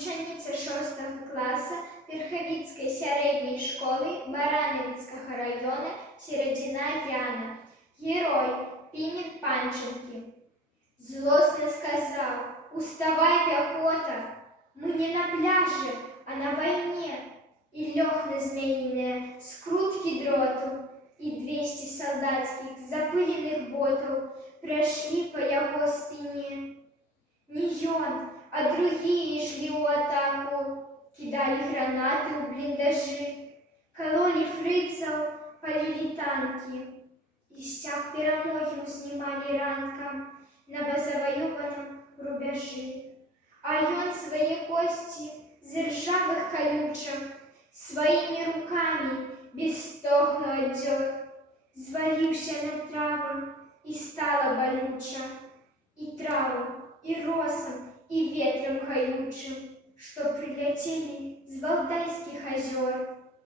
вучениця 6 класу Верховицької середньої школи Барановицького району Середина Яна. Герой Пимен Панченки. Злостно сказал: «Уставай, пехота! Мы не на пляже, а на войне!» И лег на змеиные скрутки дроту, и 200 солдатских запыленных ботов прошли по его спине. Не он, а другие шли в атаку, кидали гранаты в блиндажи, кололи фрицев, полили танки. Из стяг перемогу снимали ранком на завоеванном рубежи. А он свои кости з ржавых колючек своими руками без стогну отдер. Звалився на траву, и стало болюче, и траву, и росом, и ветром колючим, что прилетели с Валдайских озер.